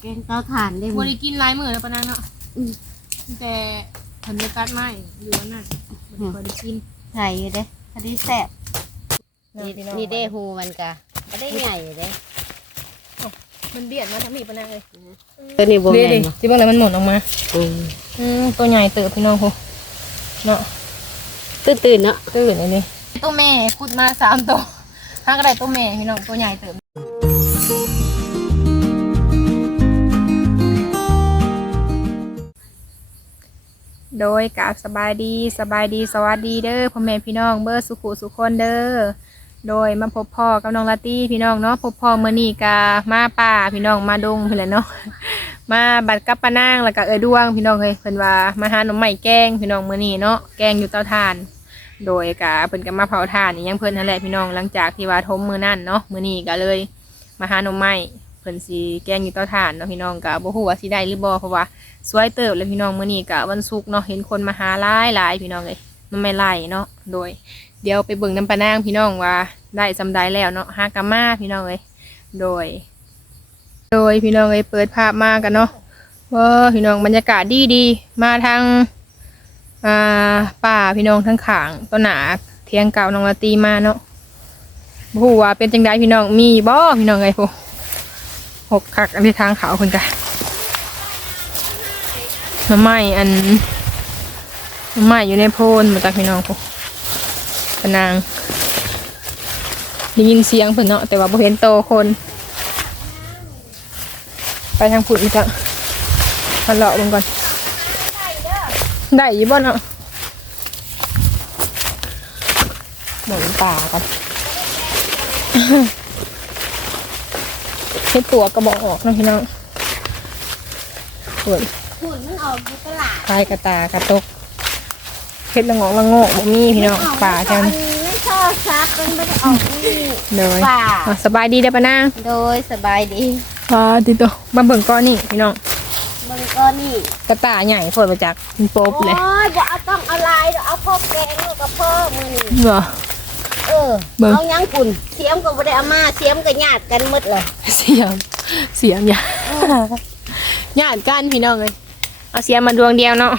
แกงเตาถ่านได้หมบ่ดได้กินหลายมื้อแล้วปะนางเนาะอืมแต่เพิ่นได้ตัดไม้อยู่อันนั่นบ่ได้กินใส่อยู่เด้พอดีแซ่บนี่นี่นี่นี่เด้เด้หูมันกะบ่ได้ใหญ่อยู่เด้มันเบียดมาทางนี้ปะนางเอ้ยตัวนี้บ่เด้แม่นดิบ่สิเบิ่งแล้วมันหมุนออกมาอืมอืมตัวใหญ่เติบพี่น้องโหเนาะตื่นๆเนาะตื่นเลยนี่ตัวแม่ขุดมาสามตัวห้างก็ได้ตัวแม่พี่น้องตัวใหญ่เติบ โดยกราบสบายดีสบายดีสวัสดีเด้อพ่อแม่พี่น้องเบอร์สุขุสุขคนเด้อโดยมาพบพ่อกับน้องลาตี้พี่น้องเนาะพบพ่อเมื่อนี้กามาป่าพี่น้องมาดงเพื่อนแหละเนาะมาบัดกับปะนางแล้วก็เออดวงพี่น้องเฮ้ยเพิ่อนว่ามาหาหน่อไม้แกงพี่น้องเมื้อนี้เนาะแกงอยู่เตาถ่าน โดยกะเพิ่อนก็มาเผาถ่านอีหยังเพิ่อนนั่นแหละพี่น้องหลังจากที่ว่าทมมือนั่นเนาะเมื้อนี้ก็เลย มาหาหน่อไม้เพิ่อนสิแกงอยู่เตาถ่านเนาะพี่น้องก็บ่ฮู้ว่าสิได้หรือบ่เพราะว่า สวยเติบเลยพี่น้องมื้อนี้ก็วันศุกร์เนาะเห็นคนมาหาหลายหลายพี่น้องเลยมันไม่ไล่เนาะโดย เดี๋ยวไปเบิ่งน้ำปะนางพี่น้องว่า ได้สำใดแล้วเนาะหากะมาพี่น้องเลยโดย โดยพี่น้องเลยเปิดภาพมากันเนาะว้าพี่น้องบรรยากาศดีดีมาทางอ่าป่าพี่น้องทั้งขางต้นหนาเทียงเก่าน้องละตีมาเนาะบฮูว่าเป็นจังไดพี่น้องมีบ่พี่น้องไงพวกหกขักอันที่ทางเขาคนกัน น้ำไม้อันน้ำไม้อยู่ในโพนมาจากพี่น้องพวกปะนางได้ยินเสียงเพิ่นเนาะแต่ว่าบ่เห็นโตคน ไปทางผุดอีกจ้ะมาเลาะลงก่อน ได้ยี่บ่เนาะหมุนป่าก่อนให้ตัวกระบอกออกนะพี่น้องปวด หุ่นมันออกอยู่ตลาดคลายกระตากระตกเฮ็ดละงอกละโงกบ่มีพี่น้องป่าแถวนี้ไม่ชอบซักมันไม่ได้ออกนี่เลยป่าอะสบายดีได้อปะนางโดยสบายดีพาติโตมาเบิ่งก้อนนี่พี่น้องมันก็นี่กระตาใหญ่โผล่มาจากมันโป๊บเลยโอ้ยบ่เอาต้องเอาลายเดี๋ยวเอาพ่อแกงลูกกับพ่อมือนี่เหรอเออเบิ่งเอายังกุ่นเสียมก็บ่ได้เอามาเสียมก็ญาติกันหมดเลยเสียงเสียงอย่าญาติกันพี่น้องเลย เอาเสียงมาดวงเดียวเนาะ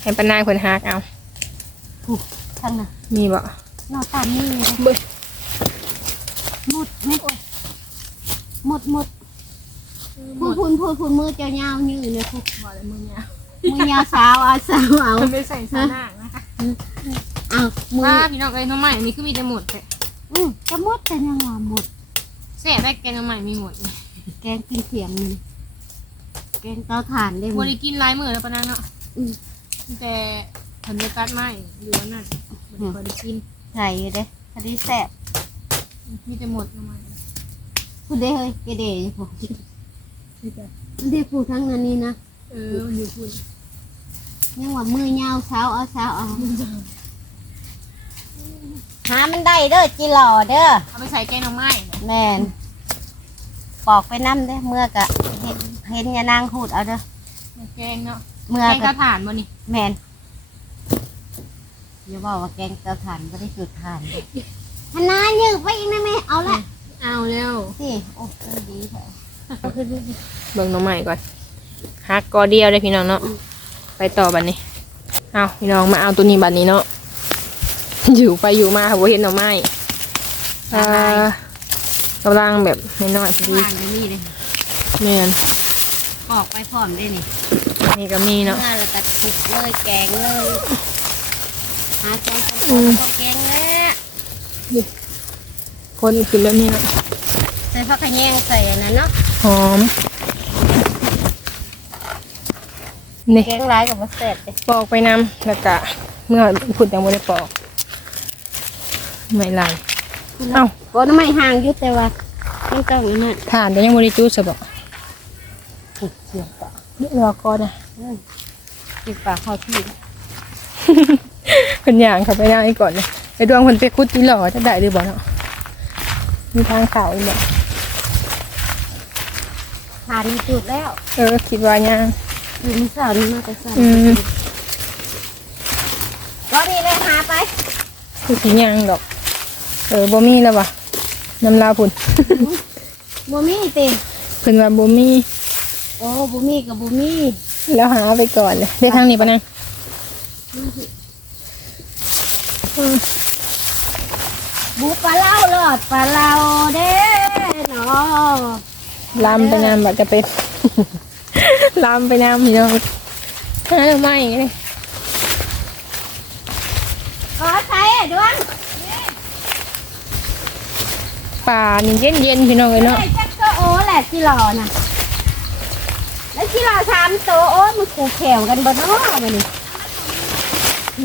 ให้ปานางคนฮักเอาทางน่ะมีบ่นอกตามนี่เลยเบิ่งหมดไหมหมดหมดพูดพูดพูดพูดมือเจ้ายาวยืนเลยพูดบ่เลยมือเนี่ยมือยาวสาวเอาสาวเอามันไม่ใส่ซาหน้านะคะเอามือว่าพี่น้องเอ้ยน้องใหม่นี่คือมีแต่หมดแต่อือจะหมดจะยังว่าหมดเสียได้แกงน้องใหม่มีหมดแกงกินเถียงนี่ แกงเตาถ่านได้หมบ่ดได้กินหลายมื้อแล้วปานางเนาะอืมแต่เพิ่นได้ตัดไม้อยู่อันนั่นบ่ได้กินใส่อยู่เด้พอดีแซ่บมีแต่หมดน้องใหม่พูดได้เฮ้ยเกเดย์พูดมีแต่มันได้พูดทั้งนั้นนี่นะเออมันอยู่พุ่นยังว่ามือยาวเช้าเอาเช้าเอาหามันได้เด้อจีหล่อเด้อเอาไปใส่แกงน้องใหม่แม่นปอกไปน้ำเด้อเมื่อกะเห็น เห็นยานางหูดเอาเด้อแกงเนาะเมื่อแกงกกะระถานบ่นี่แม่นอย่าบอกว่าแกงเตาถ่านไม่ได้จุดถ่านฮานายืดไปอีกนะแม่เอาละเอาแล้วสิโอ้ยดีเถอะเบิ่งน้องใหม่ก่อนฮักกอเดียวได้พี่น้องเนาะไปต่อบัดนี้เอาพี่น้องมาเอาตัวนี้บัดนี้เนาะอยู่ไปอยู่มาค่ะบ่เห็นหน่อไม้อ่ากำลังแบบน้อยๆพอดีผ่านไปนี่เลยแม่น ปอกไปพร้อมได้นี่นี่ก็มีเนาะงานแล้วก็ทุบเลยแกงเลยหาแกงกันอืมพอแกงแล้วคนขึ้นแบบนี้เนาะใส่ผักขะแยงใส่อันนั้นเนาะหอมนี่แกงร้ายกับมะเส็ดเลยปอกไปนำแล้วก็เมื่อขุดยังไม่ได้ปอก ไม่ไรเอ้าก็น้ำไม่ห่างอยุดแต่ว่าต้องต้องอันนั้นทานก็ยังไม่ได้จุดสบอกถูก เสียบปะเดี๋ยวรอก่อนนะจิบปากเข้าที่เป็นอย่างเขาไปนั่งให้ก่อนเลยไอ้ดวงคนไปคุดจีหล่อจะได้หรือเปล่าเนาะมีทางเข่าอีกบ่ผ่านจุดแล้ว เออคิดว่ายังอยู่ในสาวนี่มากไปสาวอืมก็นี่เลยหาไปคือสิยังดอก เออบ่มีแล้ววะน้ำลาวพุ่นบ่มีติเพิ่นว่าบ่มี โอ้บุมีกับบุมีแล้วหาไปก่อนเลยเดี๋ยวทางนี้ปะนางอืมบุปลาเล่าหลอดปลาเล่าเด้เนาะลามไปน้ำบัดจะเป็น ลามไปน้ำพี่น้องหาหน่อไม้เลยขอใช้ดวงป่านี่เย็นเย็นๆพี่น้องเลยเนาะไอ้จักก็โอ้แหละที่รอน่ะ แล้วที่รอสามตัวโอ้มันขู่แขวกันบ่เนาะมันนี่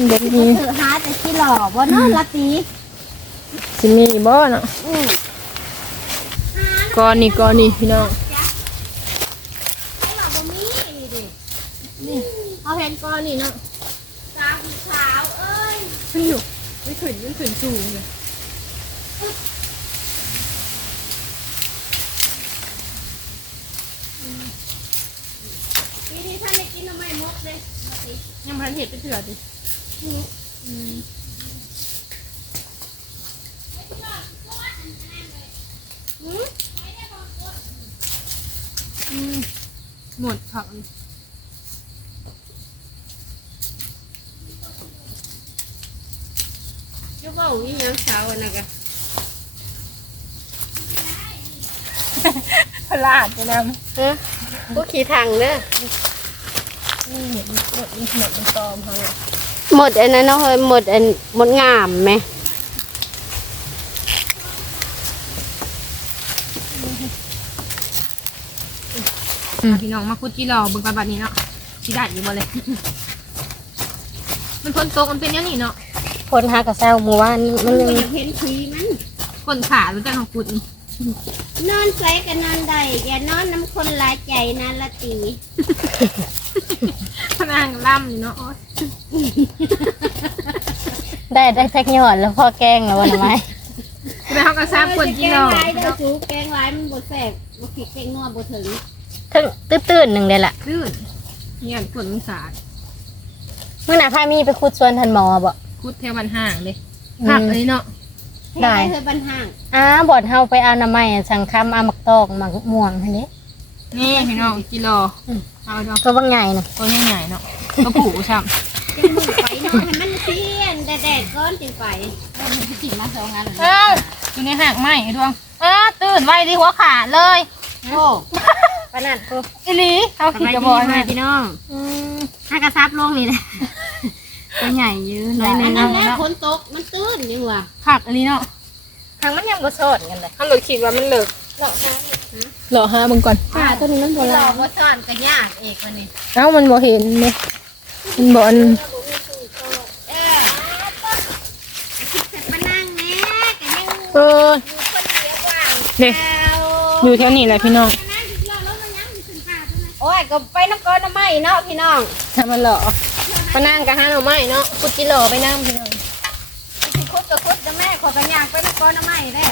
เด็กมัมีนถือหาแต่ที่รอบ่เนาะละตีสิมีบ่เนาะอือก้อนนี่ก้อนนี่พี่น้องไอ้เราบ่มีนี่ดินี่เอาเห็นก้อนนี่เนาะสาวสาวเอ้ยมันอยู่ไม่ขึ้นไม่ขึ้นสูงเลย ปีนี้ท่านได้กินทำไมมกเลยละตี ยังพันเห็ดไปเถื่อดิหมดผักจะบอกวิญญาณสาวนะกะพลาดไปนเออพวกขี่ทางเด้อำ นี่เห็ดหมดหมดมันตอมเขาเลยหมดอันนั้นเนาะเฮ้ยหมดอันหมดงามไหมพี่น้องมาคุดจีรอเบิ่งไปบัดนี้เนาะสิได้อยู่บ่เลย มันฝนตกมันเป็นอย่างนี้เนาะคนหากระเซ้าหมู่บ้านมันยังเห็นผีมันคนขารู้จักของกุดนี่ นอนใส่กันนอนได้อย่านอนน้ำคนหลายใจนะละตีพนังล่ำอยู่เนาะโอ๊ยได้ได้แพ็กยอดแล้วพ่อแกงแล้ววันไหมไปเขาก็ทราบคนจีแกรงอหลายเด้อสูแกงหลายมันบ่แซ่บบ่ผิดแกงนัวบ่ถึงทั้งตื้นๆหนึ่งเลยล่ะลื่นเนี่ยฝนมันสาดเมื่อหน่ะพามีไปคุดสวนทันหมอบ่คุดแถวบ้านห่างเลยผักอันนี้เนาะ ได้ให้เธอบันห่างอ้าบอดเฮาไปเอาน้ำไม้สังคำเอามักตอกมักม่วงอันนี้ นี่พี่น้องจีรอเอาดอกก็บางใหญ่น่ะตัวใหญ่ๆเนาะตัวผูช่จังมือไปนอนให้มันเสียนแดดๆก้อนจึงไปกินมาสองอันำเอ้าอยู่ในห่างไหมไอ้ดวงอ้าตื่นไว้ดิหัวขาดเลยโอ้ปานนั้นกูอีหลีเขาขี่กระบอกนะพี่น้องอืมถ้ากระซับลงนี่แหละ ตัวใหญ่อยู่น้อยหนึอันงนั้นแหละฝนตกมันตื้นนี่ว่ะผักอันนี้เนาะทางมันยังบ่สดกันเลยถ้าหลุดขีดว่ามันเลิกเหรอฮะมึงก่อน ป่าตัวนี้มันโบหลราอณกบ่ซ่อนกันยากเอกวันนี้เอ้ามันบ่เห็นเนี่ยมันบ่อันเออมานั่งแน่กันยังเออคนเดียวว่างเนี่ยแล้วอยู่แถวนี้แหละพี่น้องนั่งอยู่รอแล้วมันยังอยู่ขึ้นป่าตรงนั้นโอ้ยก็ไปน้ำก้อนน้ำไม้เนาะพี่น้องถ้ามันเหรอ มานั่งกับห้าหน่อไม้เนาะกุดจิโลไปนั่งพี่น้องสิคุดก็คุดกับแม่ขอกันยางไปน้ำก้อนน้ำไม้เด้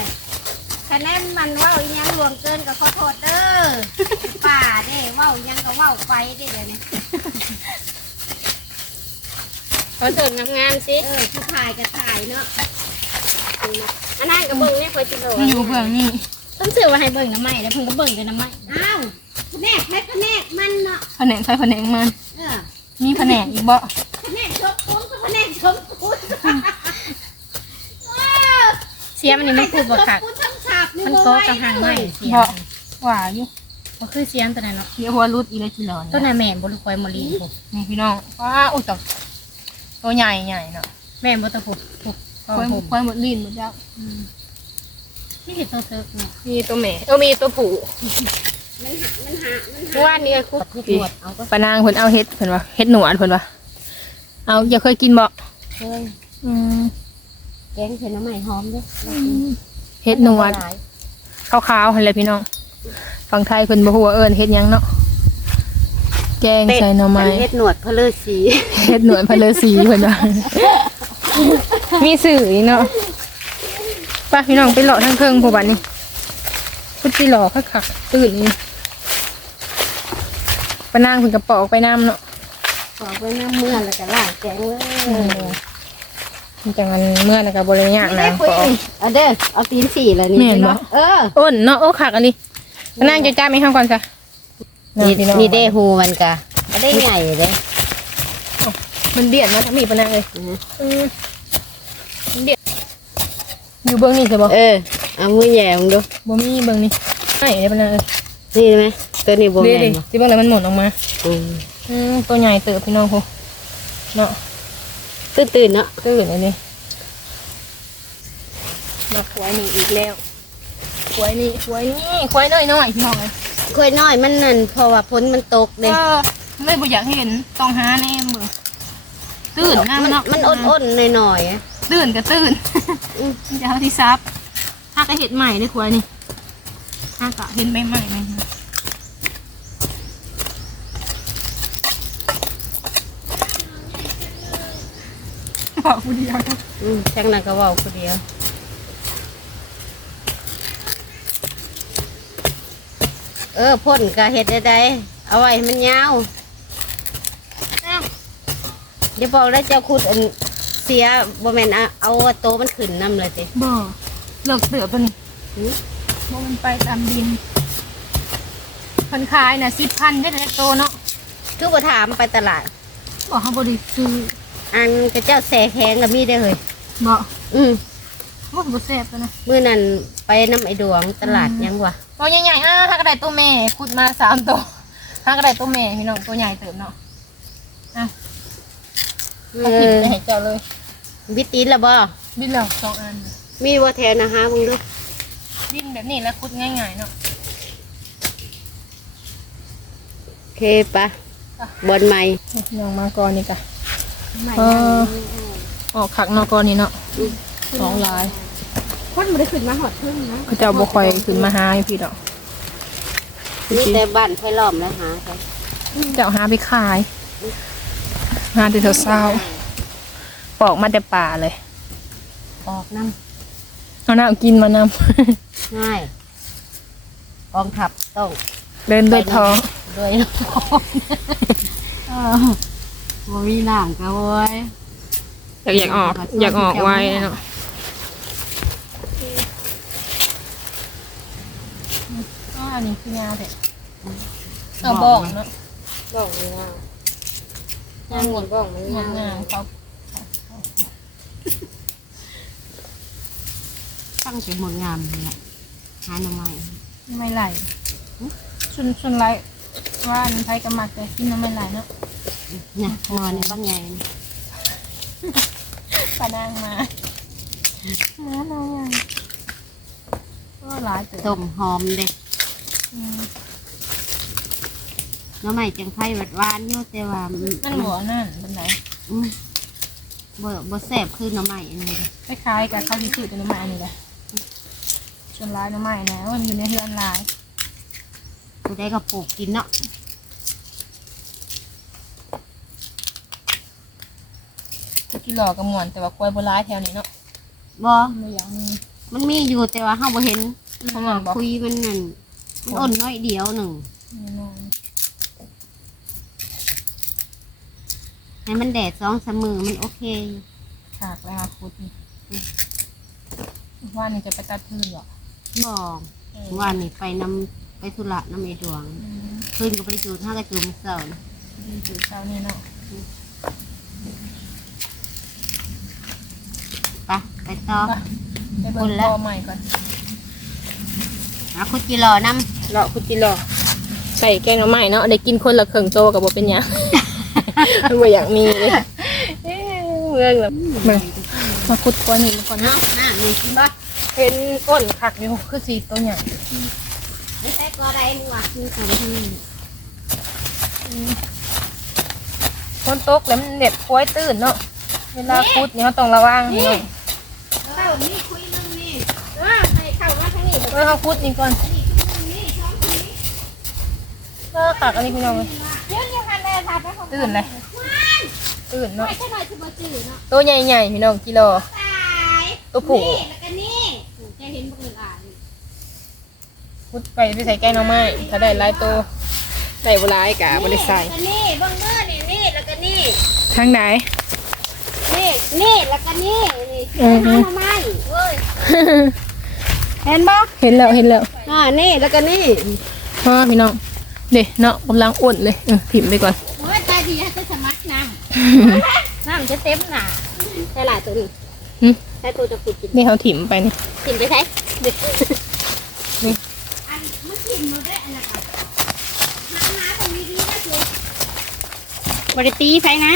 คะแนนมันเว่าอีหยังหลวงเกินก็ขอโทษเด้อป่าเด้เว่าอีหยังก็เว่าไปเด้เดี๋ยวนี้เขาเดินงามๆสิเออผู้ถ่ายก็ถ่ายเนาะอันนั้นก็เบิ่งเนี่ยคอยจิโลมันอยู่เบื้องนี่ต้องซื้อมาให้เบิ่งน้ำไม้แล้วเพิ่งก็เบิ่งกันน้ำไม้อ้าวแผนกแม่แผนกมันเนาะแผนกใส่แผนกมันเออ มีแผนกอีกบ่แผนกชมพูกับแผนกชมพูเสียมันนี่มันคือบ่คักมันโกกับหางไม้เสียบ่หว่าอยู่มันคือเสียงตัวนั้นเนาะเดี๋ยหัวรุดอีเลยจิโลตัวนั้นแม่บ่ลูกคอยมอลีนนี่พี่น้องว้าอุ้ยตัวตัวใหญ่ใหญ่เนาะแม่นบ่ตะพุกพุกคอยคอยหมดลิ้นหมดแล้วที่เห็นตัวเซิร์ฟนาะมีตัวแม่เออมีตัวผู้ มันหามันหามันเมื่อวานนี้คุกคุกปีหมดเอาก็ปานางเพิ่นเอาเฮ็ดเพิ่นว่าเฮ็ดหนวดเพิ่นว่าเอาอย่าเคยกินบ่เคยอืมแกงเผ็ดน้ำใหม่หอมด้วยเฮ็ดหนวดขาวๆหั่นแหละพี่น้องฝั่งไทยเพิ่นบ่ฮู้ว่าเอิ้นเฮ็ดหยังเนาะแกงใส่หน่อไม้เฮ็ดหนวดเพลอสีเฮ็ดหนวดพะเลสีเพิ่นว่ามีสื่ออีกเนาะไป้าพี่น้องไปเลาะทางเทิงผู้บัดนี้พุทธิหล่อคักๆตื่นนี่ ปานางเพิ่นกระปอกไปน้ำเนาะบอกไว้น้ำเมื่อแล้วก็ล้างแกงเลยมันจังมันเมื่อแล้วก็บ่ได้ยากไม่นะได้คุยปอกเอาเด้อเอาตีนสี่เลยนี่แม่นบ่เอออ้นเนาะโอ้คักอันนี้มานั่งจะจ้าไม่ห้ามก่อนจ้ะนี่พี่องนี่เด้หูมันกะบ่ได้ใหญ่เด้มันเบียดมาทั้งมีปะนางเลยอือฮึอืมมันเบียดอยู่เบื้องนี่ใช่บ่เออเอามือแหย่มึงดูบ่มีเบื้องนี่ไม่เลยปะนางเลย นี่ไหมตัวนี้บ่ดิแม่นดิบ่ที่เบื้องอะไรมันหมุนออกมา อืมอืมตัวใหญ่เติบพี่น้องพูเนาะตื่นๆเนาะตื่นอันนี้มาควายนี่อีกแล้วควายนี่ควายนี่ควายน้อยน้อยๆพี่น้องเลยค่อยน้อยมันนั่นเพราะว่าฝนมันตกเอเด้อเลยบ่อยากเห็นต้องหาแน่เบิ่งตื่นนะมัมันนเนาะมันอ้นๆหน่อยๆอะ ตื่นก็ตื่นอืมจะเอาที่ซับถ้าก็เห็ดใหม่ได้ควายนี่ ถ้าก็เห็นใบใหม่ไหมบอกผู้เดียวนะอืมจังนั้นก็เว้าผู้เดียวเออพ่นก็เฮ็ดได้ๆเอาไว้ให้มันยาวอย่าบอกแล้วเจ้าขุดอันเสียบ่แม่นอะเอาโตมันขึ้นนำเลยติบ่เลิกเสือปะนี่ หือ บ่มันไปตามดินพันขายน่ะสิบพันได้แต่โตเนาะคือบ่ถามไปตลาด บอกเขาบริซื้ออันกระเจ้าแซ่แข็งก็มีได้อเฮ้ยบอกอืมว่าบ่แซ่บปะนะ มื้อนั้นไปน้ำไอ้ดวงตลาดอืม ยังวะตัวใหญ่ๆอะถ้ากระไดตัวแม่ขุดมาสามตัวถ้ากระไดตัวแม่พี่น้องตัวใหญ่เติบเนาะอะเอเอาผิดอไปให้เจ้าเลย วิตีนละบ่บินแล้วสองอัน มีว่าแถวนะฮะมึงดู บินแบบนี้แล้วขุดง่ายๆเนาะโอเคปะบอลใหม่น้องมาก่อนนี่กะเออออกขักเนอกก่อนนี่เนาะสองลายคนบ่ได้ขึ้นมาหอดพึ่งนะเขาเจ้าบ่ค่อยขึ้นมาหาอยู่พี่ดอกนี่แต่บ้านไผ่ล้อมแล้วหาใช่เจ้าหาไปขายหาแต่เช้าๆปอกมาแต่ป่าเลยออกน้ เอาน้ำกินมานำำง่ายกองทัพต้องเดินด้วยท้องด้วยน้ำเออบ่มีหนังก็โว้ยอยากอยากออกอยากออกไว้เนาะอ่าอันนี้คือยาวเด็ดเอาบ้องเนาะบ้องมันยาวงานหมดบ้องมันงายาวงามเขา ตั้งเป็นหมดงามเลยแหละหาหน่อไม้ไม่ไหลชุนชุนไรว่าอันไทยกระมักแต่กินน้ำไม่ไหลเนาะเนี่ยนอนในบ้านใหญ่นี่ปลานางมาน้าน้องยังก็หลายเติต้บมหอมเด็กอืมหน่อไม้จังไผ่หวานหวานๆอยู่แต่ว่ามันมันหัวนั่นเป็นไรอืมบ่บ่แซ่บคือหน่อไม้อันนี้เด้คล้ายๆกับข้าวที่ชื่อเป็นน้ำมันนี่แหละ ชนลายน้ำมันนะมันอยู่ในเรือนลายผู้ใดก็ปลูกกินเนาะทุกกิโลกับหมวนแต่ว่าควายโบราณแถวนี้เนาะบ่ไม่อยากมีมันมีอยู่แต่ว่าเฮาบ่เห็นเพราะว่าบอกคุยมันนั่นมันอ่อนน้อยเดียวหนึ่งแน่นอนให้มันแดดสองสามมือมันโอเคอยู่ ขากแล้วค่ะคุดนี่ว่านี่จะไปตัดพื้นเหรอ บอกเออว่านี่ไปนำไปธุระนำไอ้ดวงอืมคืนก็ไปจูดห้ากระจูดมอเสาร์ดีจุดเช้านี่เนาะไปไปต่อไปเบิ่คุงณละพ่อใหม่ก่อนหาคุดจิรอนำเลาะคุดจิโลใส่แกงหน่อไม้เนาะได้กินคนละเครื่องโตกับบ่เป็นหยังมันบ่อยากมีเลยเอ้ยเมืองแบบมามาคุดก้อนนี้มาก่อนเนาะเนาะน้ามีกินบ่ เป็นก้นคักอยู่คือสีตัวใหญ่ไม่ใช่ก็ได้มึงว่ะมีสองที่คนตกแล้วมันเด็ดควยตื่นเนาะเวลาคุดเนี่ยเขาต้องระวังนี่เนาะเข้านี่คุยเรื่องนี้ว่าใส่เข้ามาทางนี้เมื่อเขาคุดนี่ก่อนเออคักอันนี้พี่น้องเลยเดี๋ยวนี้หันแม่ทับไปของตื่นเลยตื่นเนาะไม่ใช่หน่อยคือบ่จืดเนาะตัวใหญ่ๆพี่น้องกิโลตายตัวผู้นี่แล้วก็นี่แกเห็นบ่เอิ้นอ่าน คุดไปไปใส่แกงหน่อไม้ถ้าได้หลายตัวได้บ่หลายกะบ่ได้ใส่แล้วก็นี่เบิ่งมือนี่นี่แล้วก็นี่ ทางไหน นี่นี่แล้วก็นี่นี่อือฮึ ทำไมเว้ยเห็นบ่เห็นแล้วเห็นแล้วอ่านี่แล้วก็นี่พ่อพี่น้องเด็เนาะกำลังอ้วนเลยเออถิ่มไปก่อน โอ้ยใจดีจะสมัครน้น้ำจะเต็มหนาใช่หลายตัวนี้หึ ใช่ตัวจะขุดกินนี่เขาถิ่มไปนี่กินไปใช่ำอันมันกินมาได้อันละกันน้ำน้ำตรงนี้ดีนะคือบ ริตีไฟนะ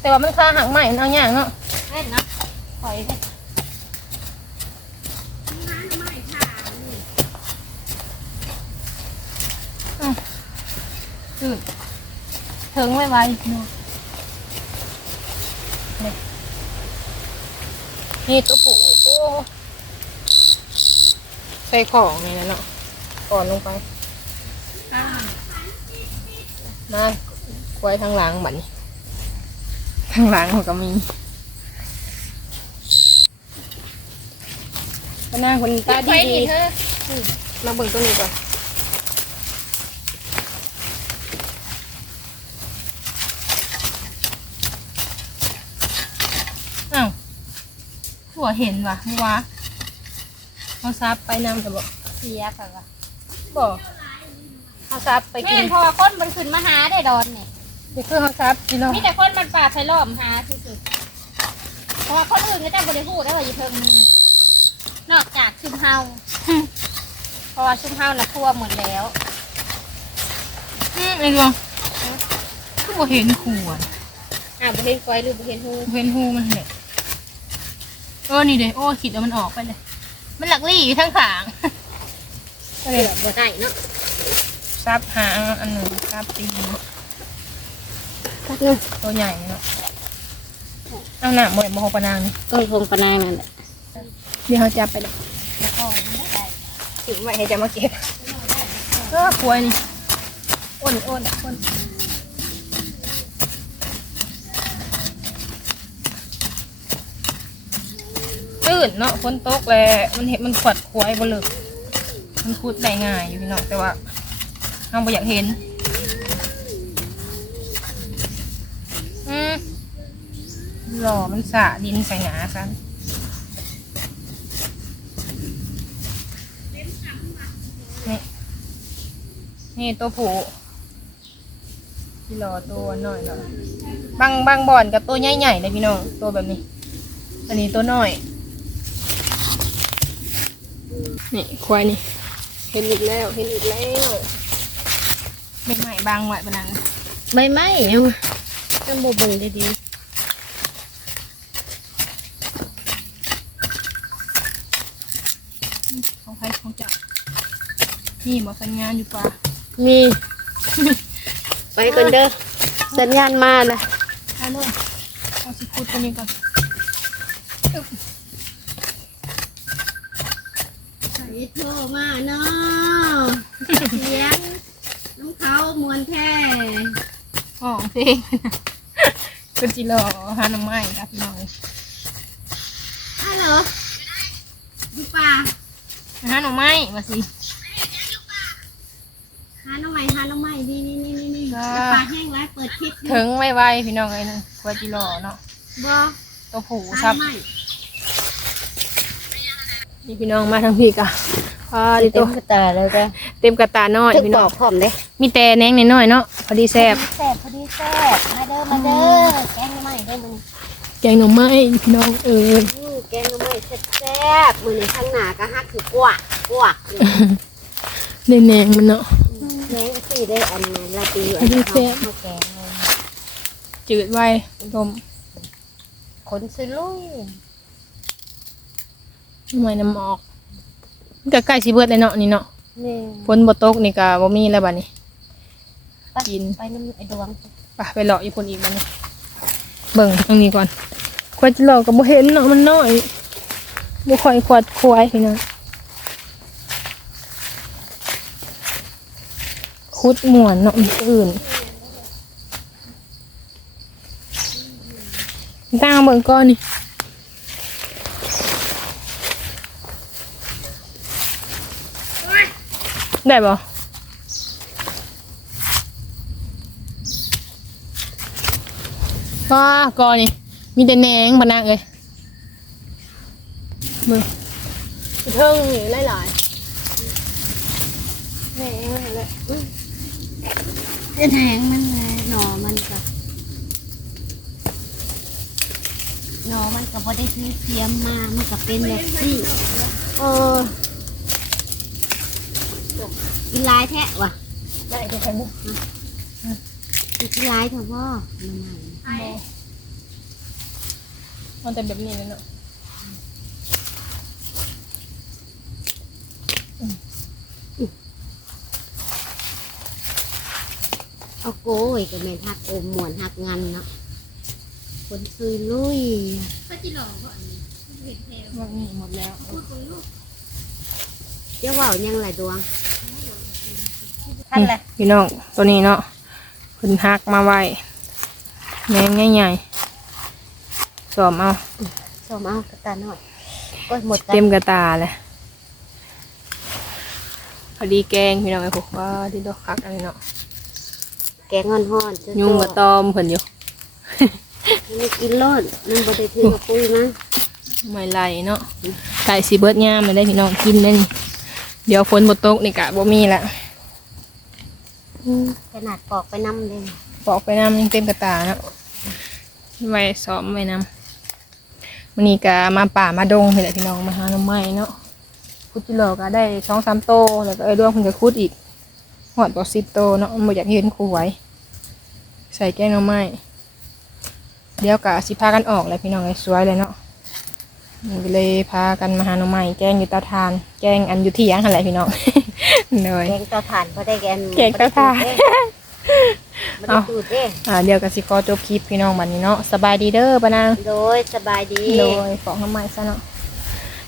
แต่ว่ามันค่าหักใหม่เอาอย่างเนาะเล่นเนาะปล่อยเลยอืดเถิงไว้ไว้เนาะนี่นี่ตัวผูโอ้ใส่ของนี่นะเนาะก่อนลงไป มาไว้ทางหลังบัดนี้ทางหลังเขาก็มีก็หน้าคนตาดีดีอืมมาเบิ่งตัวนี้ก่อนอ้าวหัวเห็นว่ะมัวะเขาซับไปนำแต่บอกเสียค่ะว่ะบอก เขาซับไปแม่กินนพอคนมันขึ้นมาหาได้ดอนเนี่ยนี่คือเขาซับกินเนาะมีแต่คนมันป่าไฟล้อมหาที่สุดเพราะว่าคนอื่นก็จะบริพูดได้ว่าอยู่เพิ่งมีนอกจากชุมเฮา เพราะว่าชุมเฮาน่ะทั่วหมดแล้วอืมไอ้ดวงคือบ่เห็นขวดอ่าบุเห็นไฟหรือบุเห็นหูเห็นหูมันเนี่ยเออนี่เด้โอ้ขีดแล้วมันออกไปเลย มันหลักลี่อยู่ทั้งขางก็เลยบ่ได้เนาะ ซับหางอันหนึ่งซับตีนพักนึงตัวใหญ่เนาะเอาหน้าหมดมาหกปะนางนี่ต้นพงปนางนั่นแหละเดี๋ยวเขาจับไปเลยอ๋อมันได้ถึงไว้ให้จะมาเก็บเออขวดนี่อ้นอ้นอ้นตื่นเนาะฝนตกแหล้วมันเห็นมันขวัดควายบ่เลิกมันคุดได้ง่ายอยู่พี่น้องแต่ว่า เราบ่อยากเห็นอืมหล่อมันสะดินใส่หงาซันนี่นี่ตัวผูที่หล่อตัวหน่อยหน่อยบางบางบ่อนกับตัวใหญ่ๆเลยพี่น้องตัวแบบนี้ อันนี้ตัวน้อย นี่ควายนี่ เห็นอีกแล้ว เห็นอีกแล้ว ไม่ใหม่บางไหวปะนังไม่ไม่ยังยังบ่เบิ่งดีของใครของจับนี่บอกสัญญาณอยู่ป่ะๆมี ไปก่อนเด้อสัญญาณมาเลยเอาเลยเอาสิคุดตัวนี้ก่อนอึ๊บใส่โทรมาเนาะเสียงน้อง เขามวนแท้ห้องเพลงคุณจิโร่ฮาน้ำไม้ครับพี่น้องฮัลโหลดูป่าฮาน้ำไม้มาสิหาน้องใหม่หาน้องใหม่นี่นี่นี่นี่นี่จ้าปลาแห้งแล้วเปิดคลิปดูถึงไวๆพี่น้องไอ้นึงควายจิโร่เนาะบอตัวผูหาครัน้อบงใหม่นี่พี่น้องมาทางพี่กะอ่าดิเต็ตัวมกระตาเลยจ้ะ เต็มกระตาน้อยถึงพี่บน้อองกพร้อมเด้มีแต่แหนงน้อยๆเนาะพอดีแซ่บแซ่บพอดีแซ่บมาเด้อมาเด้อแกงหน่อไม้เด้อมึงแกงหน่อไม้พี่น้องเอออือแกงหน่อไม้แซ่บๆมื้อนี้ข้างหน้าก็ฮักคือกวกกวกเลยในแหนงมันเนาะแม่งสิได้อันนั้นละตีพอดีแซ่บข้าวแกงเลยจืดไว้ต้มคนซื้อลุยทำไมน้ำออกมันก็ใกล้สิเบิดเลยเนาะนี่เนาะ นี่ฝนบ่ตกนี่ก็บ่มีแล้วบัดนี้ ไปกิน ไปน้ำไอ้ดวงไปไปเลาะอยู่พุ่นอีกบัดนี้ เบิ่งตรงนี้ก่อนควายจะเลาะก็บ่เห็นเนาะมันน้อยบ่ค่อยขวดควายพี่น้องคุดหมวนเนาะมันอื่นตั้งเบิ่งก่อนนี่ ได้ปะว้ากอนี่ มีแต่แหนงบานางเลยมึงเทิงนี่หลายๆแม่แหละจะแทงมันเลยหนอมันก็หนอมันก็พอได้ซื้อเทียมมา มันก็เป็นแบบนี้เออ กินลายแทะว่ะได้เดี๋ยวใครมุกกินลายเถอะพ่อมันนั่นมันแต่แบบนี้เลยเนาะเอาโก้ยก็แม่นหักอมหมวนหักงันเนาะคนซุยลุยว่านี่หมดแล้วเจ้าว่าวยังไรดวง ท่านแหละพี่น้องตัวนี้เนาะเพิ่นหักมาไว้แม่งใหญ่ๆสอมเอาส้มเอากระตาหน่อยก็หมดกันเต็มกระตาเลยพอดีแกงพี่น้องไอ้พวกว่าที่ดอกคักอันนี้เนาะแกงห่อนๆจ้ายุงกระตอมเพิ่นอยู่มันกินรอดมันบ่ได้ถือกับปุ้ยมั้งไม่ไหลเนาะไก่สีเบิดย่ามมาได้พี่น้องกินได้นี่เดี๋ยวฝนบ่ตกนี่กะบ่มีละ ขนาดปอกไปน้ำเลยปอกไปน้ำยังเต็มกระตานะไว้ซ้อมไว้น้ำวันนี้ก็มาป่ามาดงนี่แหละพี่น้องมาหาหน่อไม้เนาะคุดจิโลก็ได้สองสามโตแล้วก็ไอ้ดวงเพิ่นก็คุดอีกหอดบ่สิบโตเนาะมันอยากเห็นคูไว้ใส่แกงหน่อไม้เดี๋ยวก็สิพากันออกเลยพี่น้องเลยสวยเลยเนาะก็เลยพากันมาหาหน่อไม้แกงอยู่ตาทาน แกงอันอยู่ที่ยังหันแหละพี่น้อง เลยแกงเตาถ่านพอได้แกนแกงเตาถ่านบ่ได้ตูดเด้อ่าเดี๋ยวก็สิขอจบคลิปพี่น้องบัดนี้เนาะสบายดีเด้อปะนางโดยสบายดีโดยฟองน้ำมันซะเนาะ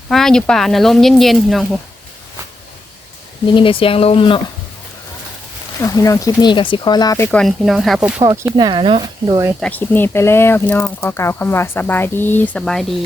ว่าอยู่ป่าน่ะลมเย็นๆพี่น้องผู้ได้ยินแต่เสียงลมเนาะอะพี่น้องคลิปนี้ก็สิขอลาไปก่อนพี่น้องค่ะพบพ่อคลิปหน้าเนาะโดยจากคลิปนี้ไปแล้วพี่น้องขอกล่าวคำว่าสบายดีสบายดี